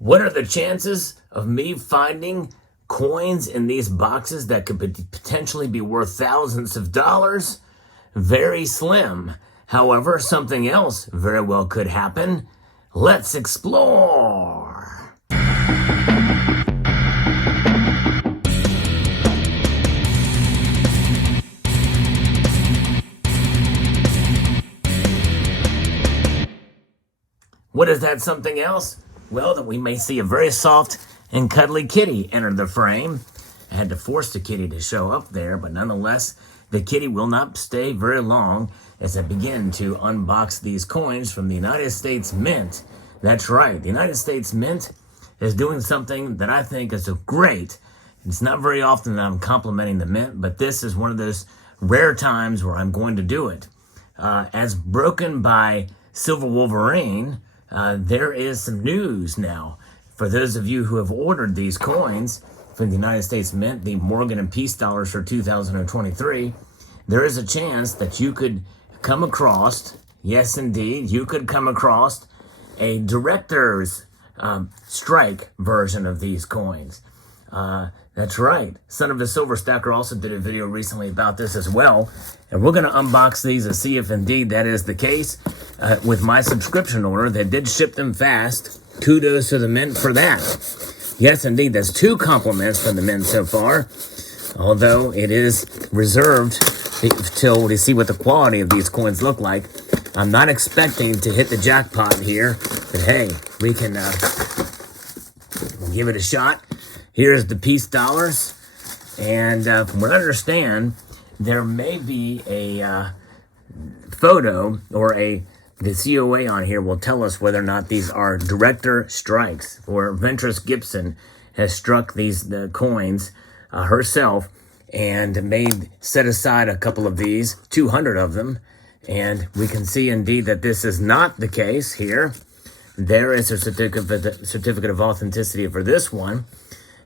What are the chances of me finding coins in these boxes that could potentially be worth thousands of dollars? Very slim. However, something else very well could happen. Let's explore. What is that something else? Well, that we may see a very soft and cuddly kitty enter the frame. I had to force the kitty to show up there, but nonetheless, the kitty will not stay very long as I begin to unbox these coins from the United States Mint. That's right, the United States Mint is doing something that I think is great. It's not very often that I'm complimenting the Mint, but this is one of those rare times where I'm going to do it. As broken by Silver Wolverine, there is some news now. For those of you who have ordered these coins from the United States Mint, the Morgan and Peace dollars for 2023, there is a chance that you could come across, yes indeed, you could come across a director's strike version of these coins. That's right. Son of a Silver Stacker also did a video recently about this as well. And we're going to unbox these and see if indeed that is the case. With my subscription order, they did ship them fast. Kudos to the Mint for that. Yes, indeed. That's 2 compliments from the Mint so far. Although it is reserved till we see what the quality of these coins look like. I'm not expecting to hit the jackpot here. But hey, we can give it a shot. Here's the Peace dollars, and from what I understand, there may be a photo or the COA on here will tell us whether or not these are director strikes, or Ventress Gibson has struck the coins herself and set aside a couple of these, 200 of them, and we can see indeed that this is not the case here. There is a certificate of authenticity for this one.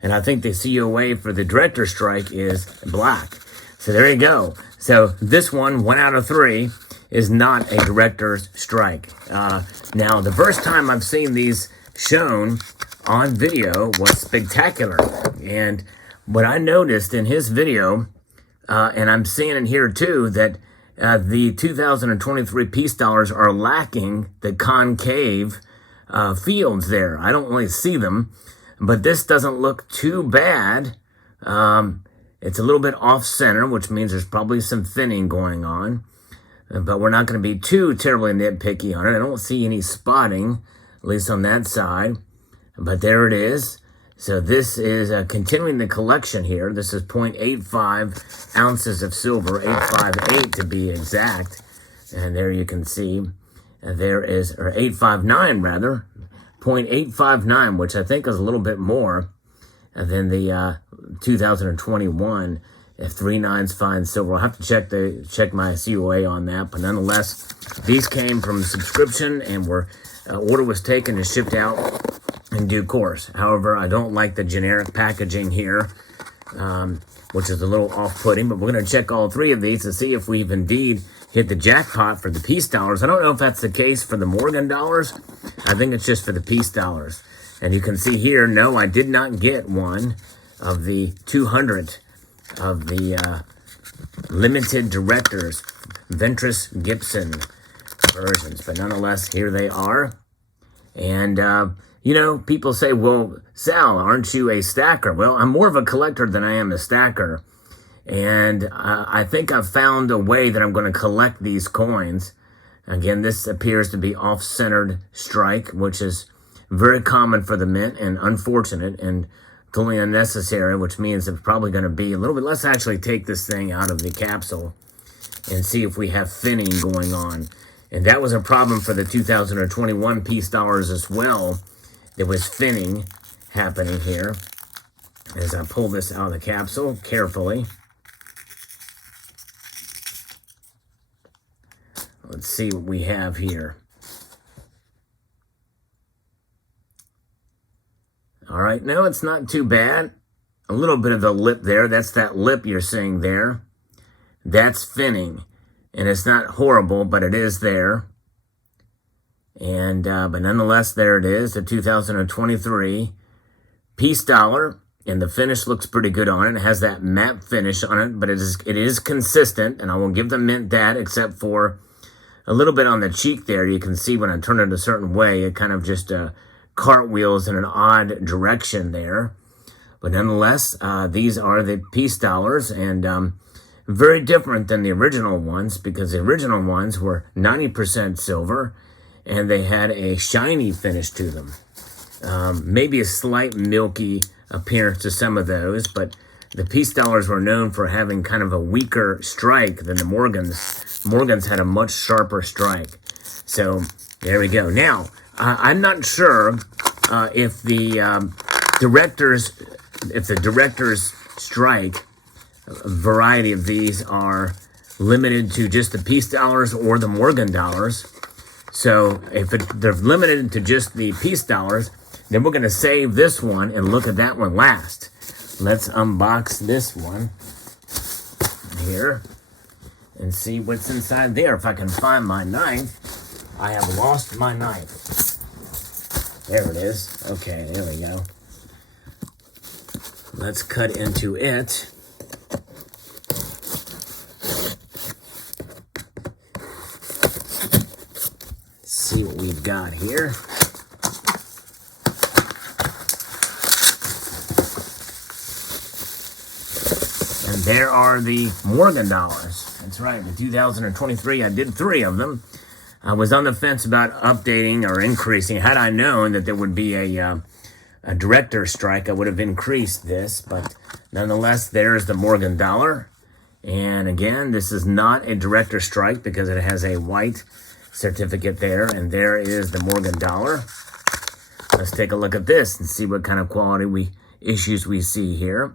And I think the COA for the director strike is black. So there you go. So this one out of 3, is not a director's strike. Now, the first time I've seen these shown on video was spectacular. And what I noticed in his video, and I'm seeing it here too, that the 2023 Peace dollars are lacking the concave fields there. I don't really see them. But this doesn't look too bad. It's a little bit off-center, which means there's probably some thinning going on. But we're not going to be too terribly nitpicky on it. I don't see any spotting, at least on that side. But there it is. So this is continuing the collection here. This is 0.85 ounces of silver, 858 to be exact. And there you can see, there is, or 859 rather, 0.859, which I think is a little bit more than the 2021 if 3 9's fine silver. I'll have to check my COA on that, but nonetheless, these came from subscription and order was taken and shipped out in due course. However, I don't like the generic packaging here, which is a little off-putting, but we're going to check all 3 of these to see if we've indeed hit the jackpot for the Peace dollars. I don't know if that's the case for the Morgan dollars. I think it's just for the Peace dollars. And you can see here, no, I did not get one of the 200 of the limited directors, Ventress Gibson versions. But nonetheless, here they are. And, you know, people say, well, Sal, aren't you a stacker? Well, I'm more of a collector than I am a stacker. And I think I've found a way that I'm going to collect these coins. Again, this appears to be off-centered strike, which is very common for the Mint and unfortunate and totally unnecessary, which means it's probably going to be a little bit. Let's actually take this thing out of the capsule and see if we have thinning going on. And that was a problem for the 2021 Peace dollars as well. There was thinning happening here. As I pull this out of the capsule carefully. Let's see what we have here. All right, now it's not too bad. A little bit of the lip there. That's that lip you're seeing there. That's thinning. And it's not horrible, but it is there. And but nonetheless, there it is, the 2023 piece dollar, and the finish looks pretty good on it. It has that matte finish on it, but it is consistent, and I will give the mint that, except for a little bit on the cheek there. You can see when I turn it a certain way, it kind of just cartwheels in an odd direction there. But nonetheless, these are the piece dollars, and very different than the original ones, because the original ones were 90% silver, and they had a shiny finish to them. Maybe a slight milky appearance to some of those, but the piece dollars were known for having kind of a weaker strike than the Morgans. Morgans had a much sharper strike. So there we go. Now, I'm not sure if the director's strike variety of these are limited to just the piece dollars or the Morgan dollars. So if they're limited to just the piece dollars, then we're going to save this one and look at that one last. Let's unbox this one here and see what's inside there. If I can find my knife. I have lost my knife. There it is. Okay, there we go. Let's cut into it. See what we've got here. And there are the Morgan dollars. That's right, in 2023, I did 3 of them. I was on the fence about updating or increasing. Had I known that there would be a director's strike, I would have increased this. But nonetheless, there's the Morgan dollar. And again, this is not a director's strike because it has a white certificate there, and there is the Morgan dollar. Let's take a look at this and see what kind of quality issues we see here.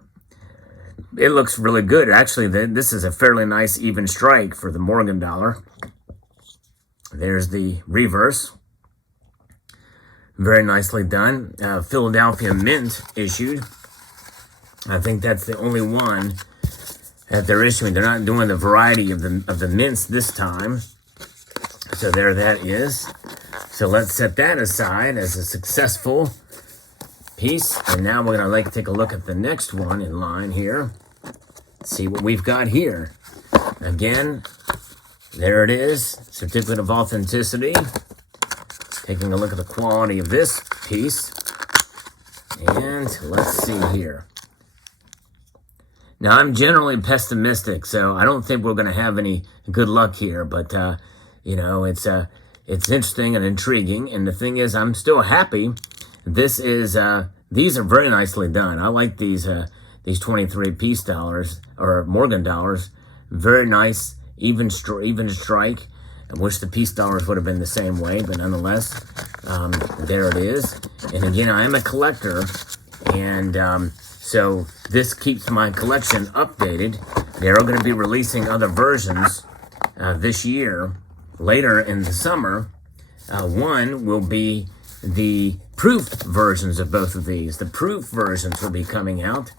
It looks really good. Actually, this is a fairly nice even strike for the Morgan dollar. There's the reverse. Very nicely done. Philadelphia Mint issued. I think that's the only one that they're issuing. They're not doing the variety of the mints this time. So there that is. So let's set that aside as a successful piece. And now we're going to take a look at the next one in line here. See what we've got here. Again, there it is. Certificate of authenticity. Taking a look at the quality of this piece. And let's see here. Now, I'm generally pessimistic, so I don't think we're going to have any good luck here. But, you know, it's interesting and intriguing. And the thing is, I'm still happy. These are very nicely done. I like these 23 piece dollars or Morgan dollars. Very nice, even strike. I wish the piece dollars would have been the same way, but nonetheless, there it is. And again, I am a collector, and so this keeps my collection updated. They are going to be releasing other versions this year, later in the summer. One will be the proof versions of both of these. The proof versions will be coming out.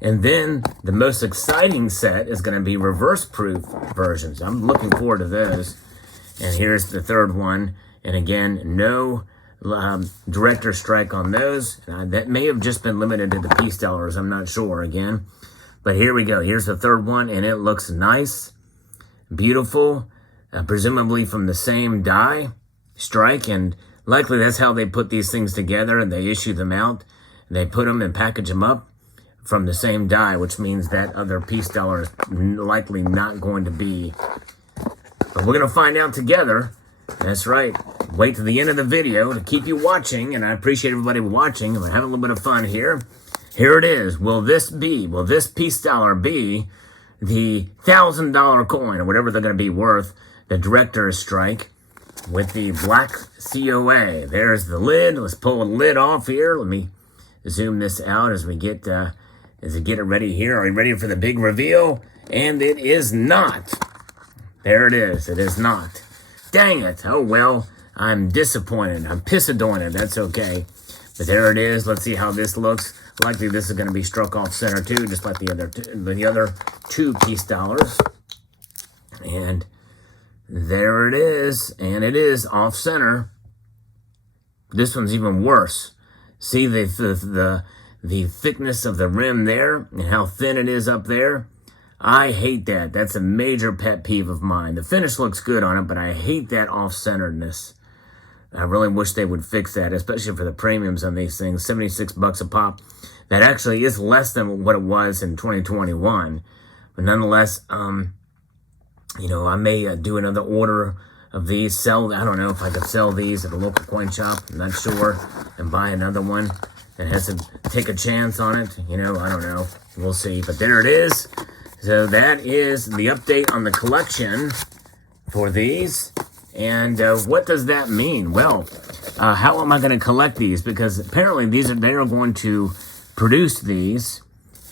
And then the most exciting set is going to be reverse proof versions. I'm looking forward to those. And here's the third one. And again, no director strike on those. That may have just been limited to the piece dollars. I'm not sure again. But here we go. Here's the third one. And it looks nice, beautiful, presumably from the same die strike. And likely that's how they put these things together and they issue them out. They put them and package them up from the same die, which means that other piece dollar is likely not going to be. But we're going to find out together. That's right. Wait to the end of the video to keep you watching, and I appreciate everybody watching. We're having a little bit of fun here. Here it is. Will this piece dollar be the $1,000 coin, or whatever they're going to be worth, the director's strike with the black COA? There's the lid. Let's pull the lid off here. Let me zoom this out as we get it ready here. Are you ready for the big reveal? And it is not. There it is. It is not. Dang it. Oh, well, I'm disappointed. I'm pissadointed. That's okay. But there it is. Let's see how this looks. Likely this is going to be struck off center too, just like the other two piece dollars. And there it is. And it is off center. This one's even worse. See the thickness of the rim there and how thin it is up there? I hate that. That's a major pet peeve of mine. The finish looks good on it, but I hate that off-centeredness. I really wish they would fix that, especially for the premiums on these things. 76 bucks a pop. That actually is less than what it was in 2021. But nonetheless, you know, I may do another order of these. Sell, I don't know if I could sell these at a local coin shop. I'm not sure. And buy another one that has to take a chance on it. You know, I don't know. We'll see. But there it is. So that is the update on the collection for these. And what does that mean? Well, how am I going to collect these? Because apparently they are going to produce these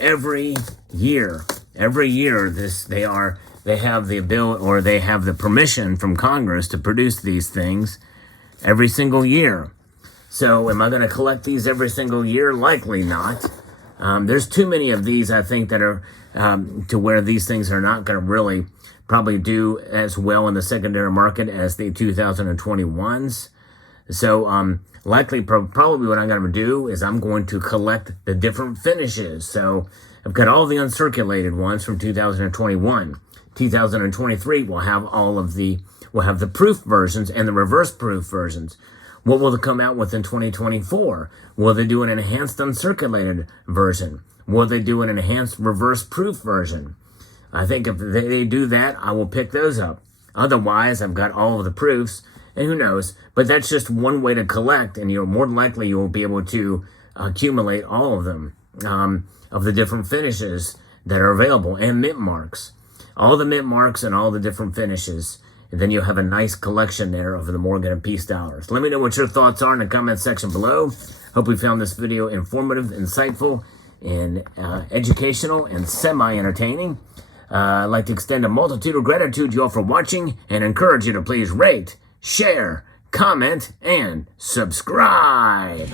every year. Every year, they have the ability, or they have the permission from Congress to produce these things every single year. So am I going to collect these every single year? Likely not. There's too many of these, I think, that are to where these things are not going to really probably do as well in the secondary market as the 2021s. So likely, probably what I'm going to do is I'm going to collect the different finishes. So I've got all the uncirculated ones from 2021. 2023 will have we'll have the proof versions and the reverse proof versions. What will they come out with in 2024? Will they do an enhanced uncirculated version? Will they do an enhanced reverse proof version? I think if they do that, I will pick those up. Otherwise, I've got all of the proofs, and who knows? But that's just one way to collect, and more than likely you will be able to accumulate all of them, of the different finishes that are available, and mint marks. All the mint marks and all the different finishes. And then you'll have a nice collection there of the Morgan and Peace dollars. Let me know what your thoughts are in the comment section below. Hope you found this video informative, insightful, and educational, and semi-entertaining. I'd like to extend a multitude of gratitude to you all for watching, and encourage you to please rate, share, comment, and subscribe.